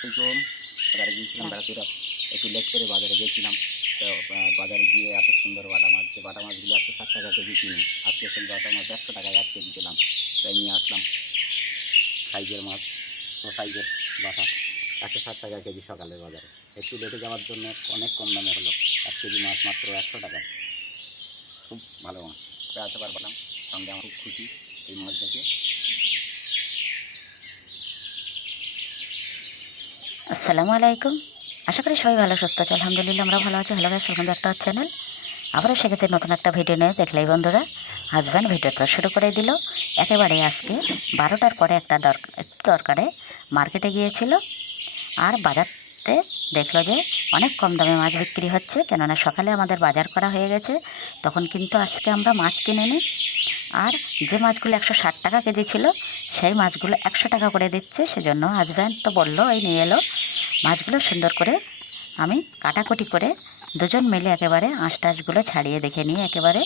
তাছাড়া একটু লেট করে বাজারে গেছিলাম তো বাজারে গিয়ে এত সুন্দর বাটা মাছ যে বাটা মাছগুলো একশো ষাট টাকা কেজি কিনি আজকে সেই বাটা মাছ একশো টাকায় এক কেজি দিলাম তাই নিয়ে আসলাম সাইজের মাছ সাইজের বাটা একশো ষাট টাকা কেজি সকালের বাজারে। একটু লেটে যাওয়ার জন্য অনেক কম দামে হলো এক কেজি মাছ মাত্র একশো টাকায়। খুব ভালো মাছ। আবার বললাম সঙ্গে আমার খুব খুশি এই মাছ দেখে। আসসালামু আলাইকুম। আশা করি সবাই ভালো, সুস্থ আছে। আলহামদুলিল্লাহ, আমরা ভালো আছি। ভালো গাইস ওয়েলকাম একটা চ্যানেল আবারও শিখেছে নতুন একটা ভিডিও নিয়ে। দেখলেই বন্ধুরা হাজব্যান্ড ভিডিওটা শুরু করে দিল। একেবারে আজকে বারোটার পরে একটা দরকারে মার্কেটে গিয়েছিল। আর বাজারতে দেখল যে অনেক কম দামে মাছ বিক্রি হচ্ছে। কেননা সকালে আমাদের বাজার করা হয়ে গেছে। তখন কিন্তু আজকে আমরা মাছ কিনে নিই আর যে মাছগুলো একশো ষাট টাকা কেজি ছিল, সেই মাছগুলো একশো টাকা করে দিচ্ছে, সেজন্য হাজব্যান্ড তো বলল, এই নিয়ে এলো। মাছগুলো সুন্দর করে আমি কাটাকুটি করে দুজন মিলে একেবারে আঁশ টাশগুলো ছাড়িয়ে দেখে নিয়ে একেবারে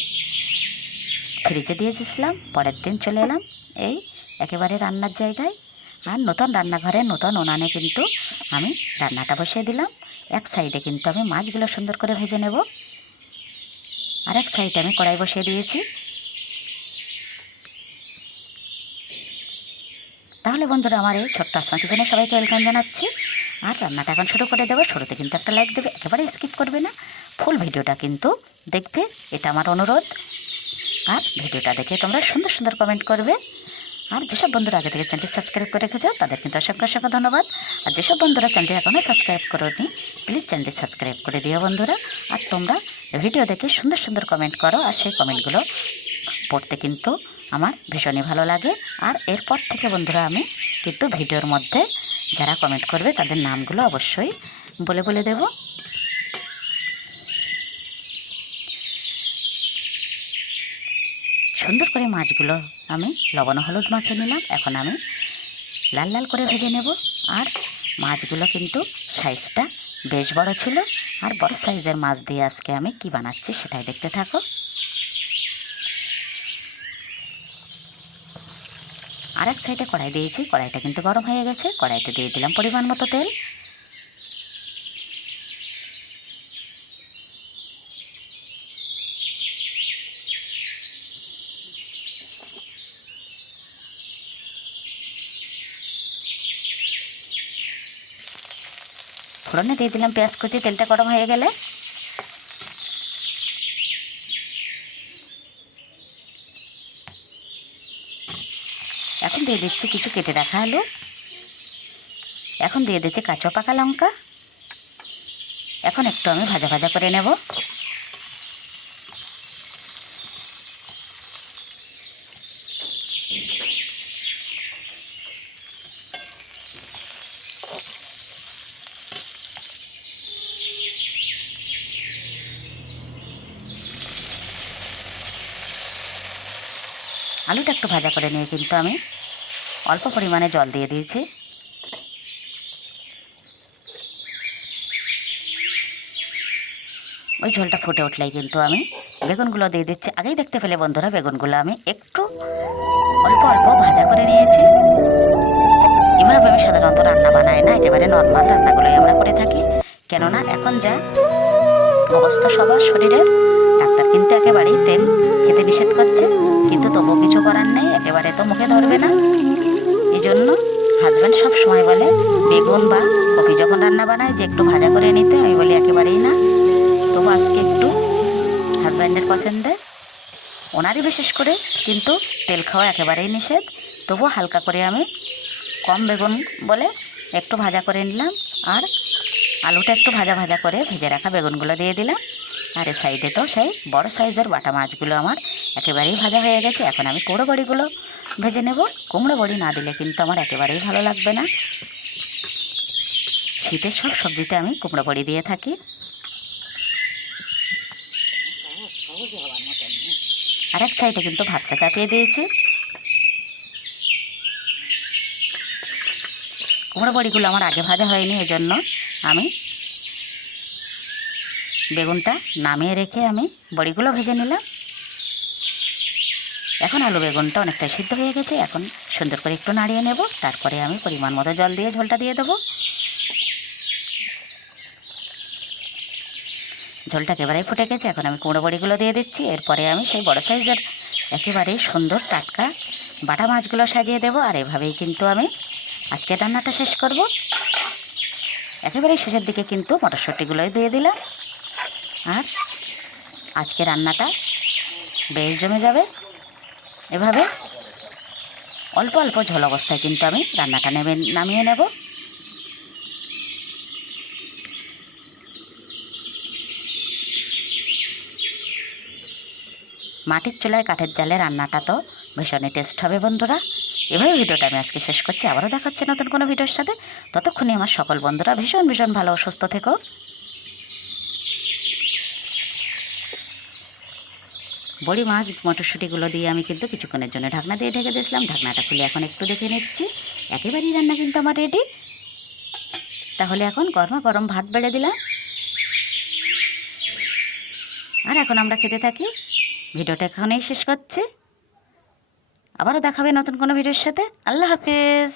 ফ্রিজে দিয়ে দিয়েছিলাম পরের দিন চলে এলাম এই একেবারে রান্নার জায়গায়। আর নতুন রান্নাঘরে, নতুন উনানে কিন্তু আমি রান্নাটা বসিয়ে দিলাম। এক সাইডে কিন্তু আমি মাছগুলো সুন্দর করে ভেজে নেব। আর এক সাইডে আমি কড়াই বসিয়ে দিয়েছি। তাহলে বন্ধুরা আমার এই ছোট্ট আসমা কিচেনে সবাইকে ওয়েলকাম জানাচ্ছি। আর রান্নাটা এখন শুরু করে দেবো। শুরুতে কিন্তু একটা লাইক দেবে একেবারে স্কিপ করবে না। ফুল ভিডিওটা কিন্তু দেখবে, এটা আমার অনুরোধ। আর ভিডিওটা দেখে তোমরা সুন্দর সুন্দর কমেন্ট করবে। আর যেসব বন্ধুরা আগে থেকে চ্যানেলটি সাবস্ক্রাইব করে রেখেছো, তাদের কিন্তু অসংখ্য অসংখ্য ধন্যবাদ। আর যেসব বন্ধুরা চ্যানেলটি এখনও সাবস্ক্রাইব করোনি প্লিজ চ্যানেলটি সাবস্ক্রাইব করে দিও বন্ধুরা। আর তোমরা ভিডিও দেখে সুন্দর সুন্দর কমেন্ট করো, আর সেই কমেন্টগুলো পড়তে কিন্তু আমার ভীষণই ভালো লাগে। আর এরপর থেকে বন্ধুরা আমি কিন্তু ভিডিওর মধ্যে যারা কমেন্ট করবে তাদের নামগুলো অবশ্যই বলে বলে দেব। সুন্দর করে মাছগুলো আমি লবণ হলুদ মাখিয়ে নিলাম। এখন আমি লাল লাল করে ভেজে নেব। আর মাছগুলো কিন্তু সাইজটা বেশ বড় ছিল। আর বড় সাইজের মাছ দিয়ে আজকে আমি কি বানাচ্ছি সেটাই দেখতে থাকো। আর এক সাইডে কড়াই দিয়েছি, কড়াইটা কিন্তু গরম হয়ে গেছে, কড়াইতে দিয়ে দিলাম পরিমাণ মতো তেল। ফোড়নে দিয়ে দিলাম পেঁয়াজ কুচি, তেলটা গরম হয়ে গেলে এখন দিয়ে দিচ্ছি কিছু কেটে রাখা আলু। এখন দিয়ে দিচ্ছি কাঁচা পাকা লঙ্কা। এখন একটু আমি ভাজা ভাজা করে নেব। আলুটা একটু ভাজা করে নিয়ে কিন্তু আমি। অল্প পরিমাণে জল দিয়ে দিয়েছি। ওই ঝোলটা ফুটে উঠলেই কিন্তু আমি বেগুনগুলো দিয়ে দিচ্ছি। আগেই দেখতে পেলে বন্ধুরা, বেগুনগুলো আমি একটু অল্প অল্প ভাজা করে নিয়েছি। এভাবে আমি সাধারণত রান্না বানাই না, একেবারে নর্মাল রান্নাগুলোই আমরা করে থাকি। কেননা এখন যা অবস্থা সবার শরীরের ডাক্তার কিন্তু একেবারেই তেল খেতে নিষেধ করছে। কিন্তু তবুও কিছু করার নেই, একেবারে তো মুখে ধরবে না। জন্য হাজব্যান্ড সব সময় বলে, বেগুন বা কপি যখন রান্না বানায় যে একটু ভাজা করে নিতে, আমি বলি একেবারেই না। তবু আজকে একটু হাজব্যান্ডের পছন্দে, ওনারই বিশেষ করে, কিন্তু তেল খাওয়া একেবারেই নিষেধ। তবু হালকা করে আমি কম বেগুন বলে একটু ভাজা করে নিলাম, আর আলুটা একটু ভাজা ভাজা করে ভেজে রাখা বেগুনগুলো দিয়ে দিলাম। আর এ সাইডে তো সেই বড় সাইজের বাটা মাছগুলো আমার একেবারেই ভাজা হয়ে গেছে। এখন আমি কুমড়ো বড়িগুলো ভেজে নেব। কুমড়ো বড়ি না দিলে কিন্তু আমার একেবারেই ভালো লাগবে না। শীতের সব সবজিতে আমি কুমড়ো বড়ি দিয়ে থাকি। আর এক সাইডে কিন্তু ভাতটা চাপিয়ে দিয়েছি। কুমড়ো বড়িগুলো আমার আগে ভাজা হয়নি, এজন্য আমি বেগুনটা নামিয়ে রেখে আমি বড়িগুলো ভেজে নিলাম। এখন আলু বেগুনটা অনেকটা সিদ্ধ হয়ে গেছে। এখন সুন্দর করে একটু নাড়িয়ে নেব। তারপরে আমি পরিমাণ মতো জল দিয়ে ঝোলটা দিয়ে দেবো। ঝোলটা একেবারেই ফুটে গেছে। এখন আমি কুমড়ো বড়িগুলো দিয়ে দিচ্ছি। এরপরে আমি সেই বড় সাইজের একেবারেই সুন্দর টাটকা বাটা মাছগুলো সাজিয়ে দেবো। আর এভাবেই কিন্তু আমি আজকে রান্নাটা শেষ করব। একেবারেই শেষের দিকে কিন্তু মটরশুঁটিগুলোই দিয়ে দিলাম। আর আজকে রান্নাটা বেশ জমে যাবে। এভাবে অল্প অল্প ঝোল অবস্থায় কিন্তু আমি রান্নাটা নেবে, নামিয়ে নেব। মাটির চুলায় কাঠের জালে রান্নাটা তো ভীষণই টেস্ট হবে বন্ধুরা। এভাবে ভিডিওটা আমি আজকে শেষ করছি। আবারও দেখা হচ্ছে নতুন কোনো ভিডিওর সাথে। ততক্ষণে আমার সকল বন্ধুরা ভীষণ ভীষণ ভালো সুস্থ থেকো। বড়ি মাছ, মটরশুঁটিগুলো দিয়ে আমি কিন্তু কিছুক্ষণের জন্য ঢাকনা দিয়ে ঢেকে দিয়েছিলাম। ঢাকনাটা খুলে এখন একটু দেখে নিচ্ছি। একেবারেই রান্না কিন্তু আমার রেডি তাহলে এখন গরমা গরম ভাত বেড়ে দিলাম। আর এখন আমরা খেতে থাকি। ভিডিওটা এখানেই শেষ করছি। আবারও দেখাবে নতুন কোনো ভিডিওর সাথে। আল্লাহ হাফেজ।